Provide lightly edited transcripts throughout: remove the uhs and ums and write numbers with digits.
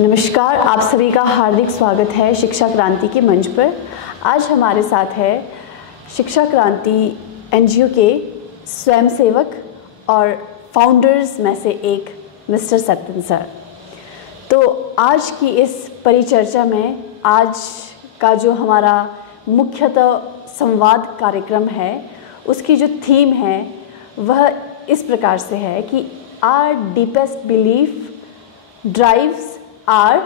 नमस्कार, आप सभी का हार्दिक स्वागत है शिक्षा क्रांति के मंच पर। आज हमारे साथ है शिक्षा क्रांति एनजीओ के स्वयंसेवक और फाउंडर्स में से एक मिस्टर सत्यन सर। तो आज की इस परिचर्चा में आज का जो हमारा मुख्यतः संवाद कार्यक्रम है, उसकी जो थीम है वह इस प्रकार से है कि our deepest belief drives our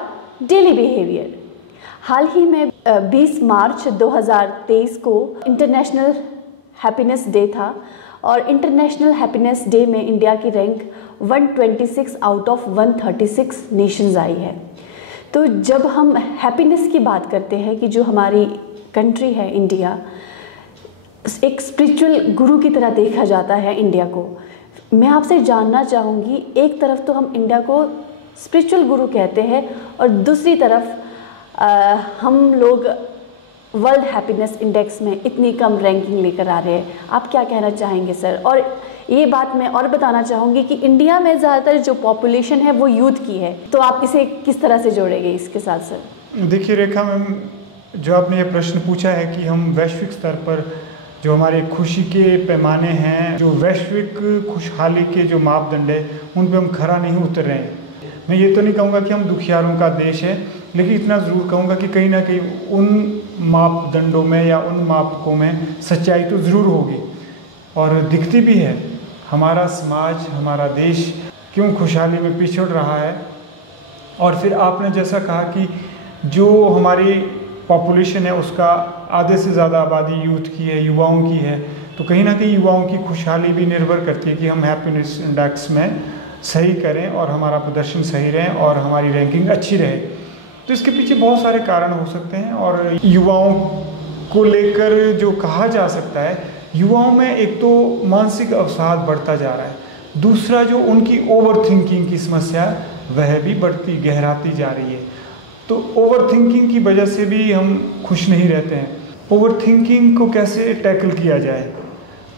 daily behaviour. हाल ही में 20 मार्च 2023 को इंटरनेशनल हैप्पीनेस डे था और इंटरनेशनल हैप्पीनेस डे में इंडिया की रैंक 126 आउट ऑफ 136 नेशंस आई है। तो जब हम हैप्पीनेस की बात करते हैं कि जो हमारी कंट्री है इंडिया, एक स्पिरिचुअल गुरु की तरह देखा जाता है इंडिया को। मैं आपसे जानना चाहूँगी, एक तरफ तो हम इंडिया को स्पिरिचुअल गुरु कहते हैं और दूसरी तरफ हम लोग वर्ल्ड हैप्पीनेस इंडेक्स में इतनी कम रैंकिंग लेकर आ रहे हैं। आप क्या कहना चाहेंगे सर? और ये बात मैं और बताना चाहूँगी कि इंडिया में ज़्यादातर जो पॉपुलेशन है वो यूथ की है, तो आप इसे किस तरह से जोड़ेंगे इसके साथ सर? देखिए रेखा मैम, जो आपने ये प्रश्न पूछा है कि हम वैश्विक स्तर पर जो हमारे खुशी के पैमाने हैं, जो वैश्विक खुशहाली के जो मापदंड है, उन पे हम खरा नहीं उतर रहे हैं। मैं ये तो नहीं कहूँगा कि हम दुखियारों का देश है, लेकिन इतना ज़रूर कहूँगा कि कहीं ना कहीं उन मापदंडों में या उन मापकों में सच्चाई तो ज़रूर होगी और दिखती भी है। हमारा समाज, हमारा देश क्यों खुशहाली में पिछड़ रहा है। और फिर आपने जैसा कहा कि जो हमारी पॉपुलेशन है उसका आधे से ज़्यादा आबादी यूथ की है, युवाओं की है, तो कहीं ना कहीं युवाओं की खुशहाली भी निर्भर करती है कि हम हैप्पीनेस इंडेक्स में सही करें और हमारा प्रदर्शन सही रहे और हमारी रैंकिंग अच्छी रहे। तो इसके पीछे बहुत सारे कारण हो सकते हैं और युवाओं को लेकर जो कहा जा सकता है, युवाओं में एक तो मानसिक अवसाद बढ़ता जा रहा है, दूसरा जो उनकी ओवर थिंकिंग की समस्या वह भी बढ़ती गहराती जा रही है। तो ओवर थिंकिंग की वजह से भी हम खुश नहीं रहते हैं। ओवर थिंकिंग को कैसे टैकल किया जाए?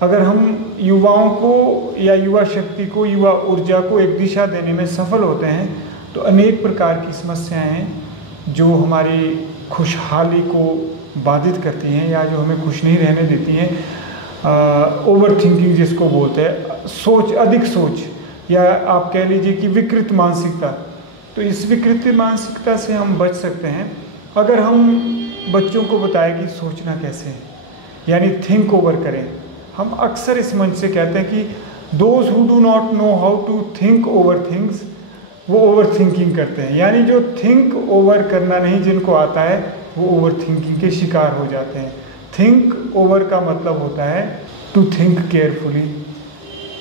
अगर हम युवाओं को या युवा शक्ति को, युवा ऊर्जा को एक दिशा देने में सफल होते हैं तो अनेक प्रकार की समस्याएं हैं जो हमारी खुशहाली को बाधित करती हैं या जो हमें खुश नहीं रहने देती हैं। ओवर थिंकिंग जिसको बोलते हैं, सोच, अधिक सोच, या आप कह लीजिए कि विकृत मानसिकता। तो इस विकृत मानसिकता से हम बच सकते हैं अगर हम बच्चों को बताएं कि सोचना कैसे है, यानी थिंक ओवर करें। हम अक्सर इस मंच से कहते हैं कि those who do not know how to think over things, वो ओवर थिंकिंग करते हैं। यानी जो थिंक ओवर करना नहीं जिनको आता है वो ओवर थिंकिंग के शिकार हो जाते हैं। थिंक ओवर का मतलब होता है to think carefully.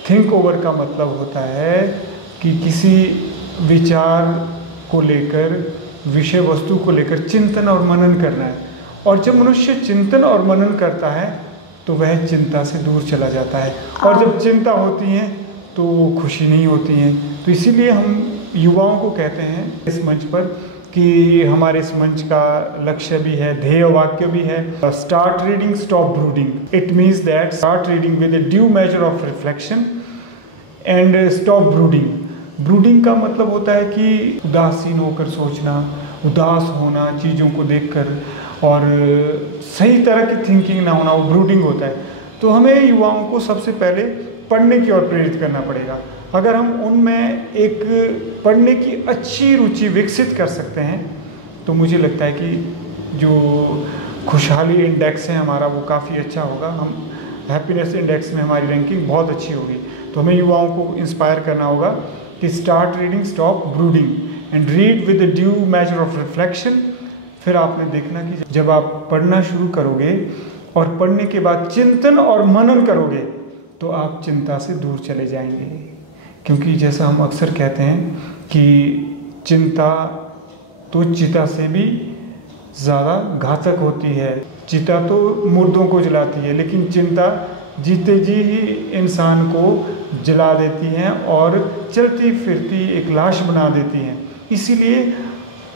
Think over का मतलब होता है कि किसी विचार को लेकर, विषय वस्तु को लेकर चिंतन और मनन करना है। और जब मनुष्य चिंतन और मनन करता है तो वह चिंता से दूर चला जाता है, और जब चिंता होती है तो खुशी नहीं होती है। तो इसीलिए हम युवाओं को कहते हैं इस मंच पर कि हमारे इस मंच का लक्ष्य भी है, ध्येय वाक्य भी है, start reading stop brooding. It means that start reading with A due measure of reflection and stop brooding. Brooding का मतलब होता है कि उदासीन होकर सोचना, उदास होना चीज़ों को देखकर, और सही तरह की थिंकिंग ना होना, वो ब्रूडिंग होता है। तो हमें युवाओं को सबसे पहले पढ़ने की ओर प्रेरित करना पड़ेगा। अगर हम उनमें एक पढ़ने की अच्छी रुचि विकसित कर सकते हैं तो मुझे लगता है कि जो खुशहाली इंडेक्स है हमारा वो काफ़ी अच्छा होगा। हम हैप्पीनेस इंडेक्स में हमारी रैंकिंग बहुत अच्छी होगी। तो हमें युवाओं को इंस्पायर करना होगा कि start reading stop brooding and read with the due measure of reflection. फिर आपने देखना कि जब आप पढ़ना शुरू करोगे और पढ़ने के बाद चिंतन और मनन करोगे तो आप चिंता से दूर चले जाएंगे। क्योंकि जैसा हम अक्सर कहते हैं कि चिंता तो चिता से भी ज़्यादा घातक होती है। चिता तो मुर्दों को जलाती है, लेकिन चिंता जीते जी ही इंसान को जला देती हैं और चलती फिरती एक लाश बना देती हैं। इसीलिए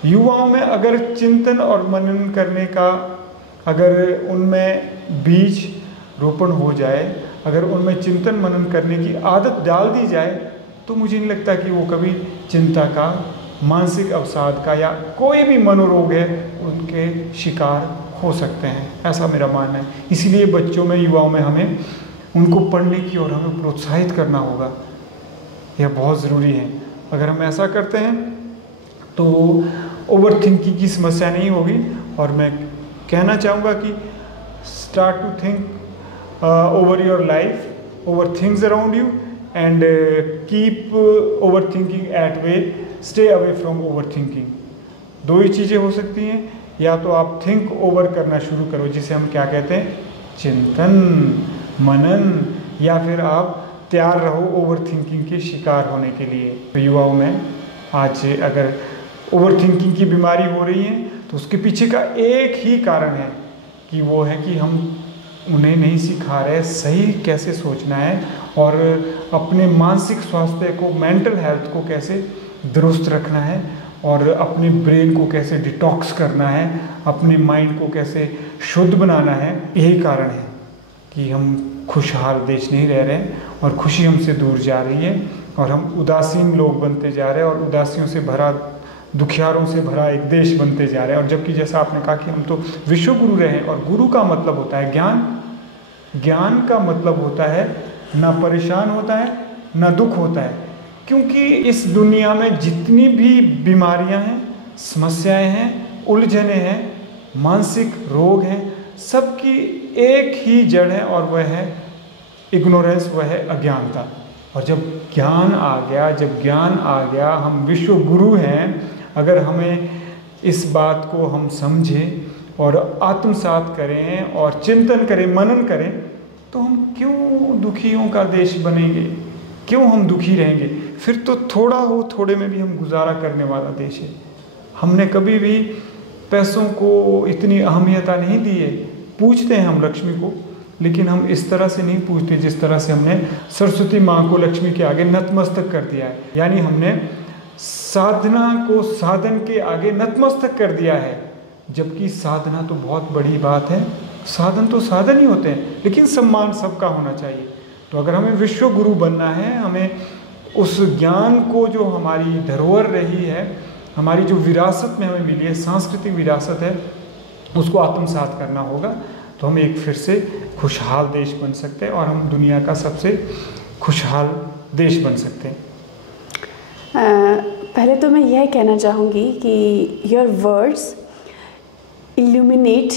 युवाओं में अगर चिंतन और मनन करने का, अगर उनमें बीज रोपण हो जाए, अगर उनमें चिंतन मनन करने की आदत डाल दी जाए तो मुझे नहीं लगता कि वो कभी चिंता का मानसिक अवसाद का या कोई भी मनोरोग है उनके शिकार हो सकते हैं, ऐसा मेरा मानना है। इसीलिए बच्चों में, युवाओं में हमें उनको पढ़ने की ओर हमें प्रोत्साहित करना होगा, यह बहुत ज़रूरी है। अगर हम ऐसा करते हैं तो ओवर थिंकिंग की समस्या नहीं होगी। और मैं कहना चाहूँगा कि start to think over your life, over things around you and keep over thinking at way, stay away from over thinking. दो ही चीज़ें हो सकती हैं, या तो आप थिंक ओवर करना शुरू करो जिसे हम क्या कहते हैं, चिंतन मनन, या फिर आप तैयार रहो ओवर थिंकिंग के शिकार होने के लिए। तो युवाओं में आज अगर ओवर थिंकिंग की बीमारी हो रही है तो उसके पीछे का एक ही कारण है कि वो है कि हम उन्हें नहीं सिखा रहे सही कैसे सोचना है और अपने मानसिक स्वास्थ्य को, मेंटल हेल्थ को कैसे दुरुस्त रखना है और अपने ब्रेन को कैसे डिटॉक्स करना है, अपने माइंड को कैसे शुद्ध बनाना है। यही कारण है कि हम खुशहाल देश नहीं रह रहे हैं और खुशी हमसे दूर जा रही है और हम उदासीन लोग बनते जा रहे हैं और उदासियों से भरा, दुखियारों से भरा एक देश बनते जा रहे हैं। और जबकि जैसा आपने कहा कि हम तो विश्व गुरु रहे हैं, और गुरु का मतलब होता है ज्ञान, ज्ञान का मतलब होता है ना परेशान होता है ना दुख होता है। क्योंकि इस दुनिया में जितनी भी बीमारियां हैं, समस्याएं हैं, उलझने हैं, मानसिक रोग हैं, सबकी एक ही जड़ है और वह है इग्नोरेंस, वह है अज्ञानता। और जब ज्ञान आ गया, जब ज्ञान आ गया, हम विश्व गुरु हैं। अगर हमें इस बात को हम समझें और आत्मसात करें और चिंतन करें, मनन करें, तो हम क्यों दुखियों का देश बनेंगे, क्यों हम दुखी रहेंगे। फिर तो थोड़ा हो थोड़े में भी हम गुजारा करने वाला देश है। हमने कभी भी पैसों को इतनी अहमियत नहीं दी है। पूछते हैं हम लक्ष्मी को, लेकिन हम इस तरह से नहीं पूछते जिस तरह से हमने सरस्वती माँ को लक्ष्मी के आगे नतमस्तक कर दिया है। यानी हमने साधना को साधन के आगे नतमस्तक कर दिया है, जबकि साधना तो बहुत बड़ी बात है। साधन तो साधन ही होते हैं, लेकिन सम्मान सबका होना चाहिए। तो अगर हमें विश्व गुरु बनना है, हमें उस ज्ञान को जो हमारी धरोहर रही है, हमारी जो विरासत में हमें मिली है, सांस्कृतिक विरासत है, उसको आत्मसात करना होगा। तो हम एक फिर से खुशहाल देश बन सकते हैं और हम दुनिया का सबसे खुशहाल देश बन सकते हैं। पहले तो मैं यह कहना चाहूँगी कि your words illuminate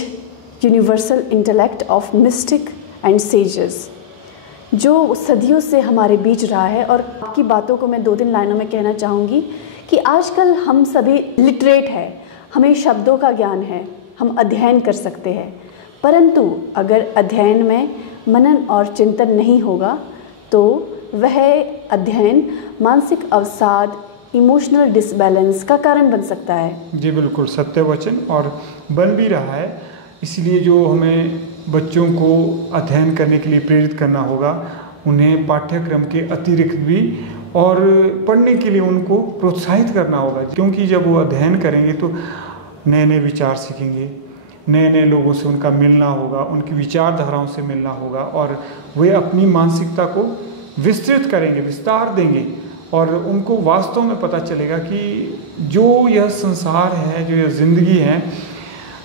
universal intellect of mystic and sages, जो सदियों से हमारे बीच रहा है। और आपकी बातों को मैं 2-3 लाइनों में कहना चाहूँगी कि आजकल हम सभी लिटरेट हैं, हमें शब्दों का ज्ञान है, हम अध्ययन कर सकते हैं, परंतु अगर अध्ययन में मनन और चिंतन नहीं होगा तो वह अध्ययन मानसिक अवसाद, इमोशनल डिसबैलेंस का कारण बन सकता है। जी बिल्कुल सत्य वचन, और बन भी रहा है। इसलिए जो हमें बच्चों को अध्ययन करने के लिए प्रेरित करना होगा, उन्हें पाठ्यक्रम के अतिरिक्त भी और पढ़ने के लिए उनको प्रोत्साहित करना होगा। क्योंकि जब वो अध्ययन करेंगे तो नए नए विचार सीखेंगे, नए नए लोगों से उनका मिलना होगा, उनकी विचारधाराओं से मिलना होगा, और वे अपनी मानसिकता को विस्तृत करेंगे, विस्तार देंगे, और उनको वास्तव में पता चलेगा कि जो यह संसार है, जो यह ज़िंदगी है,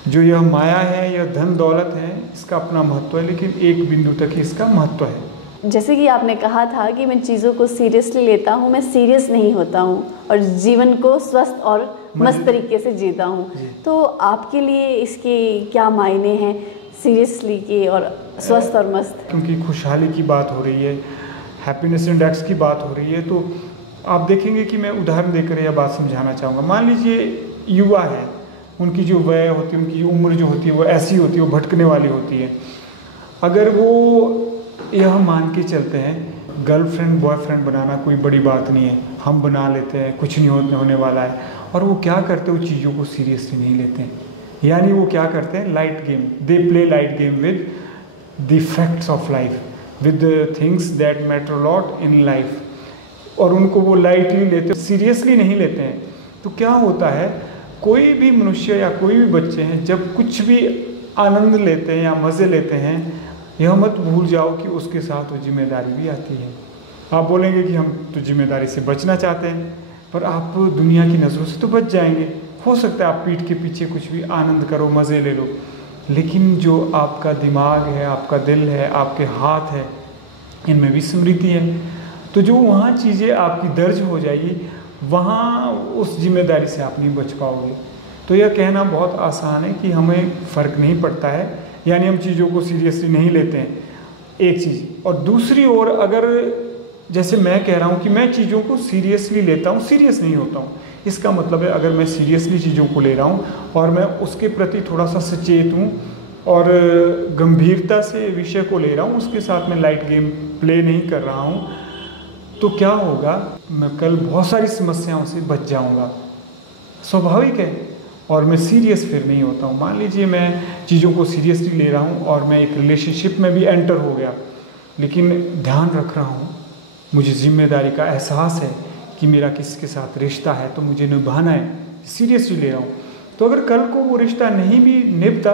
जो यह माया है, यह धन दौलत है, इसका अपना महत्व है, लेकिन एक बिंदु तक ही इसका महत्व है। जैसे कि आपने कहा था कि मैं चीज़ों को सीरियसली लेता हूँ, मैं सीरियस नहीं होता हूँ और जीवन को स्वस्थ और मस्त तरीके से जीता हूँ। तो आपके लिए इसके क्या मायने हैं, सीरियसली के और स्वस्थ और मस्त? क्योंकि खुशहाली की बात हो रही है, हैप्पीनेस इंडेक्स की बात हो रही है, तो आप देखेंगे कि मैं उदाहरण देकर यह बात समझाना चाहूँगा। मान लीजिए युवा है, उनकी जो वय होती है, उनकी जो उम्र जो होती है वो ऐसी होती है, वो भटकने वाली होती है। अगर वो यह मान के चलते हैं गर्लफ्रेंड बॉयफ्रेंड बनाना कोई बड़ी बात नहीं है, हम बना लेते हैं, कुछ नहीं होने वाला है, और वो क्या करते हैं, वो चीज़ों को सीरियसली नहीं लेते हैं। यानी वो क्या करते हैं, light game, they play light game with the facts of life, with the things that matter lot in life, और उनको वो लाइटली लेते, सीरियसली नहीं लेते हैं। तो क्या होता है, कोई भी मनुष्य या कोई भी बच्चे हैं, जब कुछ भी आनंद लेते हैं या मज़े लेते हैं, यह मत भूल जाओ कि उसके साथ वो जिम्मेदारी भी आती है। आप बोलेंगे कि हम तो जिम्मेदारी से बचना चाहते हैं, पर आप दुनिया की नज़रों से तो बच जाएंगे। हो सकता है आप पीठ के पीछे कुछ भी आनंद करो, मज़े ले लो, लेकिन जो आपका दिमाग है, आपका दिल है, आपके हाथ है, इनमें भी स्मृति है। तो जो वहाँ चीज़ें आपकी दर्ज हो जाएगी, वहाँ उस जिम्मेदारी से आप नहीं बच पाओगे। तो यह कहना बहुत आसान है कि हमें फ़र्क नहीं पड़ता है, यानी हम चीज़ों को सीरियसली नहीं लेते हैं, एक चीज़। और दूसरी ओर अगर जैसे मैं कह रहा हूँ कि मैं चीज़ों को सीरियसली लेता हूँ, सीरियस नहीं होता हूँ, इसका मतलब है अगर मैं सीरियसली चीज़ों को ले रहा हूँ और मैं उसके प्रति थोड़ा सा सचेत हूँ और गंभीरता से विषय को ले रहा हूँ, उसके साथ में लाइट गेम प्ले नहीं कर रहा हूँ, तो क्या होगा, मैं कल बहुत सारी समस्याओं से बच जाऊँगा। स्वाभाविक है। और मैं सीरियस फिर नहीं होता हूँ। मान लीजिए मैं चीज़ों को सीरियसली ले रहा हूँ और मैं एक रिलेशनशिप में भी एंटर हो गया, लेकिन ध्यान रख रहा हूँ, मुझे जिम्मेदारी का एहसास है कि मेरा किसके साथ रिश्ता है तो मुझे निभाना है, सीरियसली ले रहा हूँ। तो अगर कल को वो रिश्ता नहीं भी निभता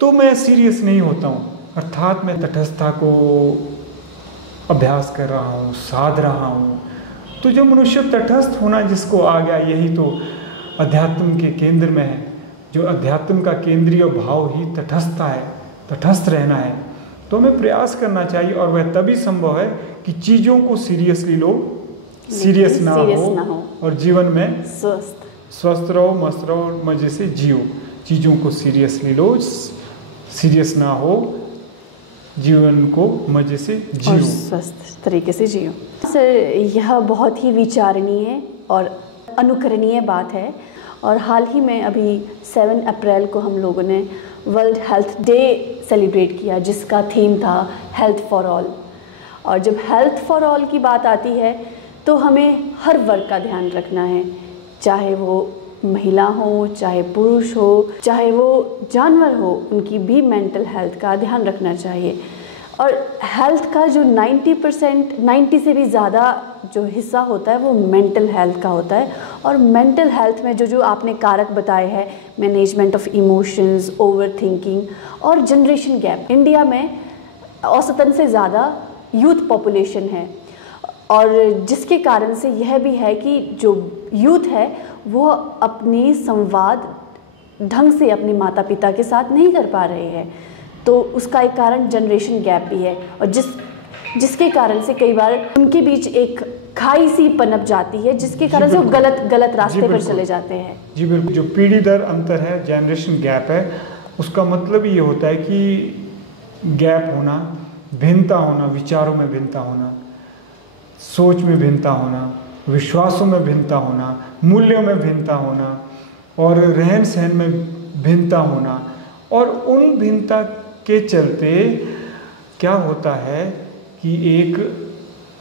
तो मैं सीरियस नहीं होता हूँ, अर्थात मैं तटस्थता को अभ्यास कर रहा हूँ, साध रहा हूँ। तो जो मनुष्य तटस्थ होना जिसको आ गया, यही तो अध्यात्म के केंद्र में है। जो अध्यात्म का केंद्रीय भाव ही तटस्थता है, तटस्थ रहना है। तो हमें प्रयास करना चाहिए, और वह तभी संभव है कि चीज़ों को सीरियसली लो, सीरियस ना हो और जीवन में स्वस्थ रहो, मस्त रहो, मज़े से जियो। चीज़ों को सीरियसली लो, सीरियस ना हो, जीवन को मज़े से जियो, स्वस्थ तरीके से जियो। सर, यह बहुत ही विचारणीय और अनुकरणीय बात है। और हाल ही में अभी 7 अप्रैल को हम लोगों ने वर्ल्ड हेल्थ डे सेलिब्रेट किया, जिसका थीम था हेल्थ फॉर ऑल। और जब हेल्थ फॉर ऑल की बात आती है तो हमें हर वर्ग का ध्यान रखना है, चाहे वो महिला हो, चाहे पुरुष हो, चाहे वो जानवर हो, उनकी भी मेंटल हेल्थ का ध्यान रखना चाहिए। और हेल्थ का जो 90 से भी ज़्यादा जो हिस्सा होता है वो मेंटल हेल्थ का होता है। और मेंटल हेल्थ में जो आपने कारक बताए हैं, management of emotions, over thinking और जनरेशन गैप। इंडिया में औसतन से ज़्यादा यूथ पॉपुलेशन है, और जिसके कारण से यह भी है कि जो यूथ है वो अपनी संवाद ढंग से अपने माता पिता के साथ नहीं कर पा रहे हैं। तो उसका एक कारण जनरेशन गैप भी है, और जिसके कारण से कई बार उनके बीच एक खाई सी पनप जाती है, जिसके कारण से वो गलत रास्ते पर चले जाते हैं। जी बिल्कुल। जो पीढ़ी दर अंतर है, जनरेशन गैप है, उसका मतलब ये होता है कि गैप होना, भिन्नता होना, विचारों में भिन्नता होना, सोच में भिन्नता होना, विश्वासों में भिन्नता होना, मूल्यों में भिन्नता होना और रहन सहन में भिन्नता होना। और उन भिन्नता के चलते क्या होता है कि एक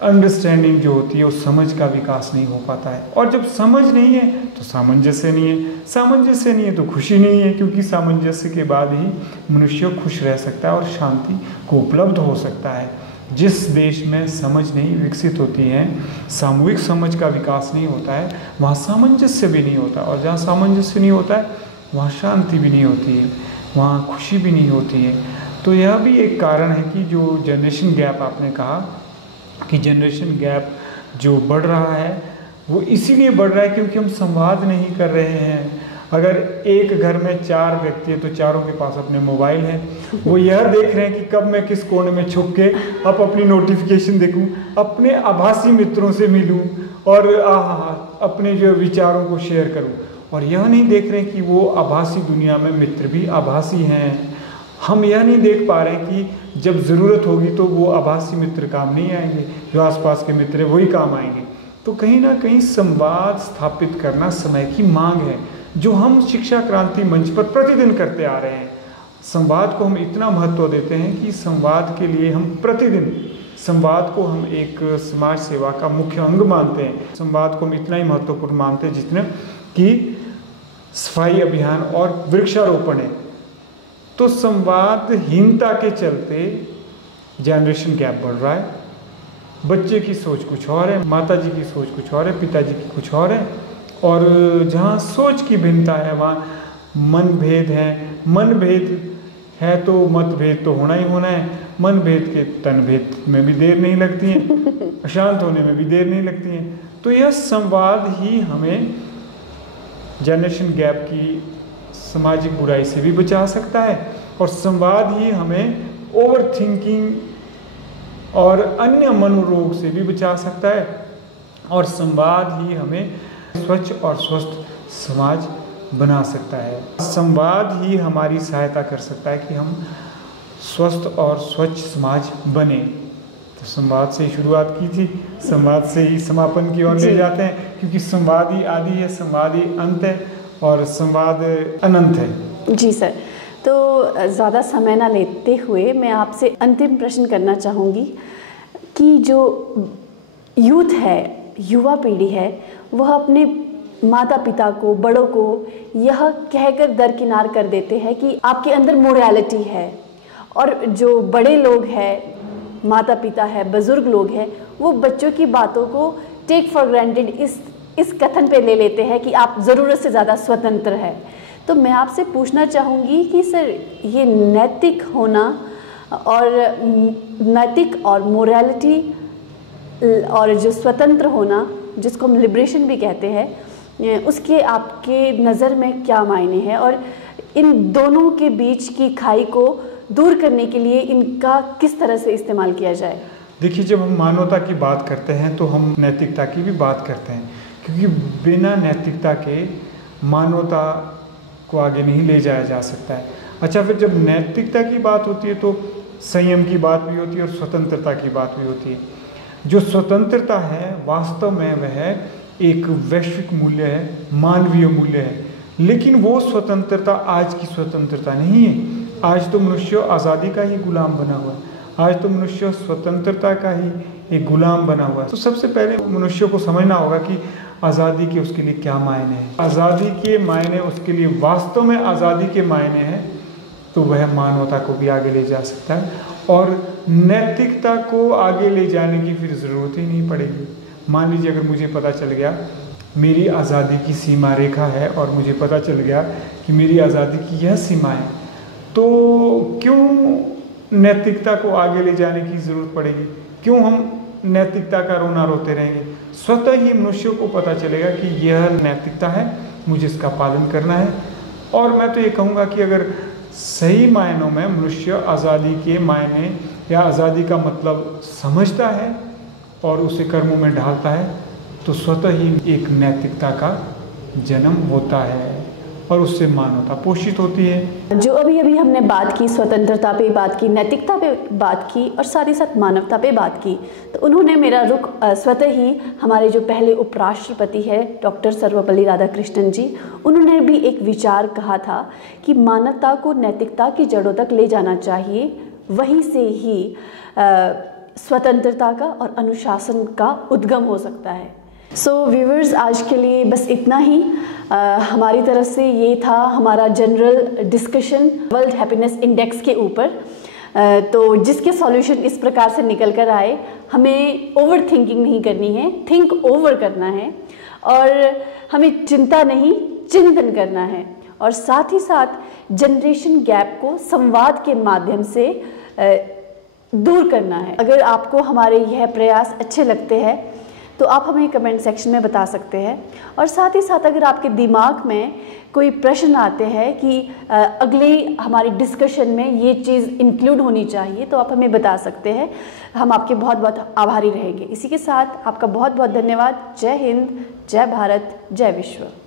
अंडरस्टैंडिंग जो होती है, उस समझ का विकास नहीं हो पाता है। और जब समझ नहीं है तो सामंजस्य नहीं है, सामंजस्य नहीं है तो खुशी नहीं है, क्योंकि सामंजस्य के बाद ही मनुष्य खुश रह सकता है और शांति को उपलब्ध हो सकता है। जिस देश में समझ नहीं विकसित होती है, सामूहिक समझ का विकास नहीं होता है, वहाँ सामंजस्य भी नहीं होता, और जहाँ सामंजस्य नहीं होता है वहाँ शांति भी नहीं होती है, वहाँ खुशी भी नहीं होती है। तो यह भी एक कारण है कि जो जनरेशन गैप आपने कहा कि जनरेशन गैप जो बढ़ रहा है वो इसीलिए बढ़ रहा है क्योंकि हम संवाद नहीं कर रहे हैं। अगर एक घर में 4 व्यक्ति है तो चारों के पास अपने मोबाइल हैं, वो यह देख रहे हैं कि कब मैं किस कोने में छुप के अब अपनी नोटिफिकेशन देखूं, अपने आभासी मित्रों से मिलूं और अपने जो विचारों को शेयर करूं। और यह नहीं देख रहे कि वो आभासी दुनिया में मित्र भी आभासी हैं। हम यह नहीं देख पा रहे कि जब ज़रूरत होगी तो वो आभासी मित्र काम नहीं आएंगे, जो आसपास के मित्र हैं वही काम आएंगे। तो कहीं ना कहीं संवाद स्थापित करना समय की मांग है, जो हम शिक्षा क्रांति मंच पर प्रतिदिन करते आ रहे हैं। संवाद को हम इतना महत्व देते हैं कि संवाद के लिए हम प्रतिदिन संवाद को हम एक समाज सेवा का मुख्य अंग मानते हैं। संवाद को हम इतना ही महत्वपूर्ण मानते हैं जितने कि सफाई अभियान और वृक्षारोपण है। तो संवादहीनता के चलते जनरेशन गैप बढ़ रहा है। बच्चे की सोच कुछ और है, माताजी की सोच कुछ और है, पिताजी की कुछ और है, और जहाँ सोच की भिन्नता है वहाँ मन भेद है। मन भेद है तो मतभेद तो होना ही होना है। मन भेद के तन भेद में भी देर नहीं लगती है, अशांत होने में भी देर नहीं लगती है। तो यह संवाद ही हमें जनरेशन गैप की सामाजिक बुराई से भी बचा सकता है, और संवाद ही हमें ओवर थिंकिंग और अन्य मनोरोग से भी बचा सकता है, और संवाद ही हमें स्वच्छ और स्वस्थ समाज बना सकता है। संवाद ही हमारी सहायता कर सकता है कि हम स्वस्थ और स्वच्छ समाज बने। तो संवाद से ही शुरुआत की थी, संवाद से ही समापन की ओर ले जाते हैं, क्योंकि संवाद ही आदि है, संवाद ही अंत है, और संवाद अनंत है। जी सर, तो ज़्यादा समय ना लेते हुए मैं आपसे अंतिम प्रश्न करना चाहूँगी कि जो यूथ है, युवा पीढ़ी है, वह अपने माता पिता को, बड़ों को यह कहकर दरकिनार कर देते हैं कि आपके अंदर मोरालिटी है, और जो बड़े लोग हैं, माता पिता है, बुजुर्ग लोग हैं, वो बच्चों की बातों को टेक फॉर ग्रांटेड इस कथन पे ले लेते हैं कि आप ज़रूरत से ज़्यादा स्वतंत्र है। तो मैं आपसे पूछना चाहूँगी कि सर, ये नैतिक होना और नैतिक और मोरालिटी और जो स्वतंत्र होना, जिसको हम लिबरेशन भी कहते हैं, उसके आपके नज़र में क्या मायने हैं, और इन दोनों के बीच की खाई को दूर करने के लिए इनका किस तरह से इस्तेमाल किया जाए? देखिए, जब हम मानवता की बात करते हैं तो हम नैतिकता की भी बात करते हैं, क्योंकि बिना नैतिकता के मानवता को आगे नहीं ले जाया जा सकता है। अच्छा, फिर जब नैतिकता की बात होती है तो संयम की बात भी होती है और स्वतंत्रता की बात भी होती है। जो स्वतंत्रता है वास्तव में वह एक वैश्विक मूल्य है, मानवीय मूल्य है, लेकिन वो स्वतंत्रता आज की स्वतंत्रता नहीं है। आज तो मनुष्य आज़ादी का ही गुलाम बना हुआ है, आज तो मनुष्य स्वतंत्रता का ही एक गुलाम बना हुआ है। तो सबसे पहले मनुष्य को समझना होगा कि आज़ादी के उसके लिए क्या मायने हैं। आज़ादी के मायने उसके लिए वास्तव में आज़ादी के मायने हैं, तो वह मानवता को भी आगे ले जा सकता है, और नैतिकता को आगे ले जाने की फिर ज़रूरत ही नहीं पड़ेगी। मान लीजिए, अगर मुझे पता चल गया मेरी आज़ादी की सीमा रेखा है, और मुझे पता चल गया कि मेरी आज़ादी की यह सीमा है, तो क्यों नैतिकता को आगे ले जाने की ज़रूरत पड़ेगी? क्यों हम नैतिकता का रोना रोते रहेंगे? स्वतः ही मनुष्य को पता चलेगा कि यह नैतिकता है, मुझे इसका पालन करना है। और मैं तो ये कहूँगा कि अगर सही मायनों में मनुष्य आज़ादी के मायने या आज़ादी का मतलब समझता है और उसे कर्मों में ढालता है, तो स्वतः ही एक नैतिकता का जन्म होता है और उससे मानवता पोषित होती है। जो अभी हमने बात की, स्वतंत्रता पे बात की, नैतिकता पे बात की, और साथ ही साथ मानवता पे बात की, तो उन्होंने मेरा रुख स्वतः ही हमारे जो पहले उपराष्ट्रपति है डॉक्टर सर्वपल्ली राधाकृष्णन जी, उन्होंने भी एक विचार कहा था कि मानवता को नैतिकता की जड़ों तक ले जाना चाहिए, वहीं से ही स्वतंत्रता का और अनुशासन का उद्गम हो सकता है। सो व्यूवर्स, आज के लिए बस इतना ही। हमारी तरफ से ये था हमारा general discussion world happiness index के ऊपर, तो जिसके सॉल्यूशन इस प्रकार से निकल कर आए। हमें ओवर थिंकिंग नहीं करनी है, थिंक ओवर करना है, और हमें चिंता नहीं चिंतन करना है, और साथ ही साथ जनरेशन गैप को संवाद के माध्यम से दूर करना है। अगर आपको हमारे यह प्रयास अच्छे लगते हैं तो आप हमें कमेंट सेक्शन में बता सकते हैं, और साथ ही साथ अगर आपके दिमाग में कोई प्रश्न आते हैं कि अगले हमारी डिस्कशन में ये चीज़ इंक्लूड होनी चाहिए, तो आप हमें बता सकते हैं। हम आपके बहुत बहुत आभारी रहेंगे। इसी के साथ आपका बहुत बहुत धन्यवाद। जय हिंद, जय भारत, जय विश्व।